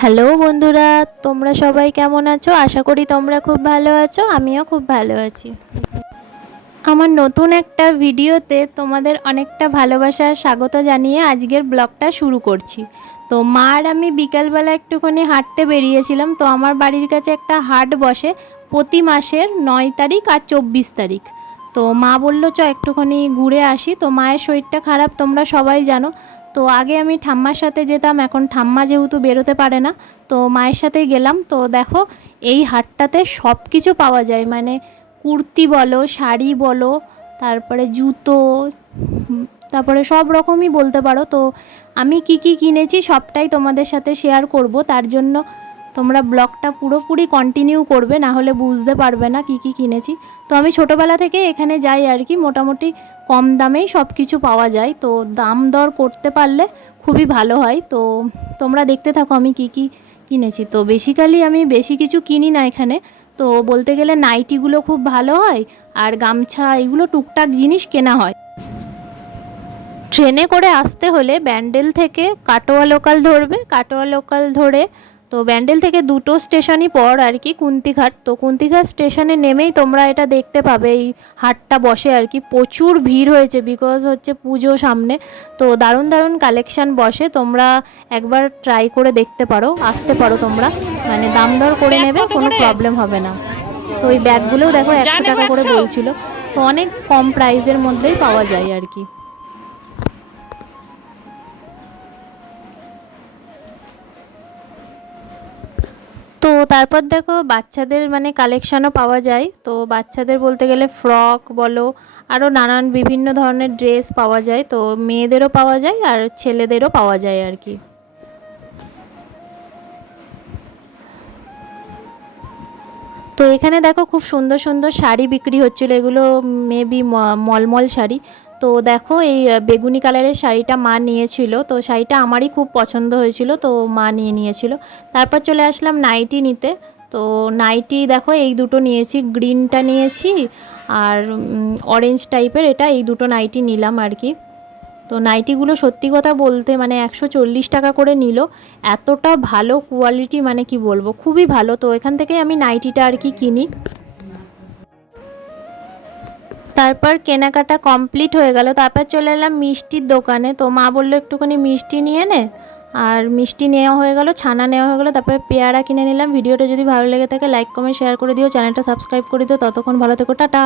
Hello বন্ধুরা, তোমরা সবাই কেমন আছো? আশা করি তোমরা খুব ভালো আছো। আমিও খুব ভালো আছি। আমার নতুন একটা ভিডিওতে তোমাদের অনেকটা ভালোবাসার স্বাগত জানিয়ে আজকের ব্লগটা শুরু করছি। তো মা আর আমি বিকালবেলা একটুখানি হাঁটতে বেরিয়েছিলাম। তো আমার বাড়ির কাছে একটা হাট বসে প্রতি মাসের 9 তারিখ আর 24 তারিখ। তো মা বললো চ একটুখানি ঘুরে আসি। তো মায়ের শরীরটা খারাপ, তোমরা সবাই জানো। তো আগে আমি ঠাম্মার সাথে যেতাম, এখন ঠাম্মা যেহেতু বেরোতে পারে না, তো মায়ের সাথেই গেলাম। তো দেখো, এই হাটটাতে সব কিছু পাওয়া যায়, মানে কুর্তি বলো, শাড়ি বলো, তারপরে জুতো, তারপরে সব রকমই বলতে পারো। তো আমি কি কি কিনেছি সবটাই তোমাদের সাথে শেয়ার করব, তার জন্য তোমরা ব্লগটা পুরোপুরি কন্টিনিউ করবে, না হলে বুঝতে পারবে না কি কি কিনেছি। তো আমি ছোটোবেলা থেকে এখানে যাই আর কি, মোটামুটি কম দামেই সব কিছু পাওয়া যায়। তো দাম দর করতে পারলে খুবই ভালো হয়। তো তোমরা দেখতে থাকো আমি কি কি কিনেছি। তো বেসিক্যালি আমি বেশি কিছু কিনি না এখানে। তো বলতে গেলে নাইটিগুলো খুব ভালো হয়, আর গামছা এগুলো টুকটাক জিনিস কেনা হয়। ট্রেনে করে আসতে হলে ব্যান্ডেল থেকে কাটোয়া লোকাল ধরবে, কাটোয়া লোকাল ধরে তো ব্যান্ডেল থেকে দুটো স্টেশনই পর আর কি কুন্তিঘাট। তো কুন্তিঘাট স্টেশনে নেমেই তোমরা এটা দেখতে পাবে, এই হাটটা বসে আর কি। প্রচুর ভিড় হয়েছে, বিকজ হচ্ছে পুজো সামনে। তো দারুণ দারুণ কালেকশান বসে, তোমরা একবার ট্রাই করে দেখতে পারো, আসতে পারো তোমরা, মানে দাম দর করে নেবে, কোনো প্রবলেম হবে না। তো ওই ব্যাগগুলোও দেখো 100 টাকা করে বলছিল। তো অনেক কম প্রাইসের মধ্যেই পাওয়া যায় আর কি। তো তারপর দেখো বাচ্চাদের মানে কালেকশানও পাওয়া যায়। তো বাচ্চাদের বলতে গেলে ফ্রক বলো, আরও নানান বিভিন্ন ধরনের ড্রেস পাওয়া যায়। তো মেয়েদেরও পাওয়া যায় আর ছেলেদেরও পাওয়া যায় আর কি। তো এখানে দেখো খুব সুন্দর সুন্দর শাড়ি বিক্রি হচ্ছিলো, এগুলো মেবি মলমল শাড়ি। তো দেখো এই বেগুনি কালারের শাড়িটা মা নিয়েছিল, তো শাড়িটা আমারই খুব পছন্দ হয়েছিল, তো মা নিয়েছিল। তারপর চলে আসলাম নাইটি নিতে। তো নাইটি দেখো এই দুটো নিয়েছি, গ্রিনটা নিয়েছি আর অরেঞ্জ টাইপের এটা, এই দুটো নাইটি নিলাম আর কি। তো নাইটিগুলো সত্যি কথা বলতে মানে 140 টাকা করে নিল। এতটা ভালো কোয়ালিটি, মানে কি বলবো, খুবই ভালো। তো এখান থেকে আমি নাইটিটা আর কি কিনি। তারপর কেনাকাটা কমপ্লিট হয়ে গেল, তারপর চলে এলাম মিষ্টির দোকানে। তো মা বললো একটুখানি মিষ্টি নিয়ে নে, আর মিষ্টি নেওয়া হয়ে গেল, ছানা নেওয়া হয়ে গেল, তারপর পেয়ারা কিনে নিলাম। ভিডিওটা যদি ভালো লেগে থাকে লাইক কমেন্ট শেয়ার করে দিও, চ্যানেলটা সাবস্ক্রাইব করে দিও। ততক্ষণ ভালো থেকো, টাটা।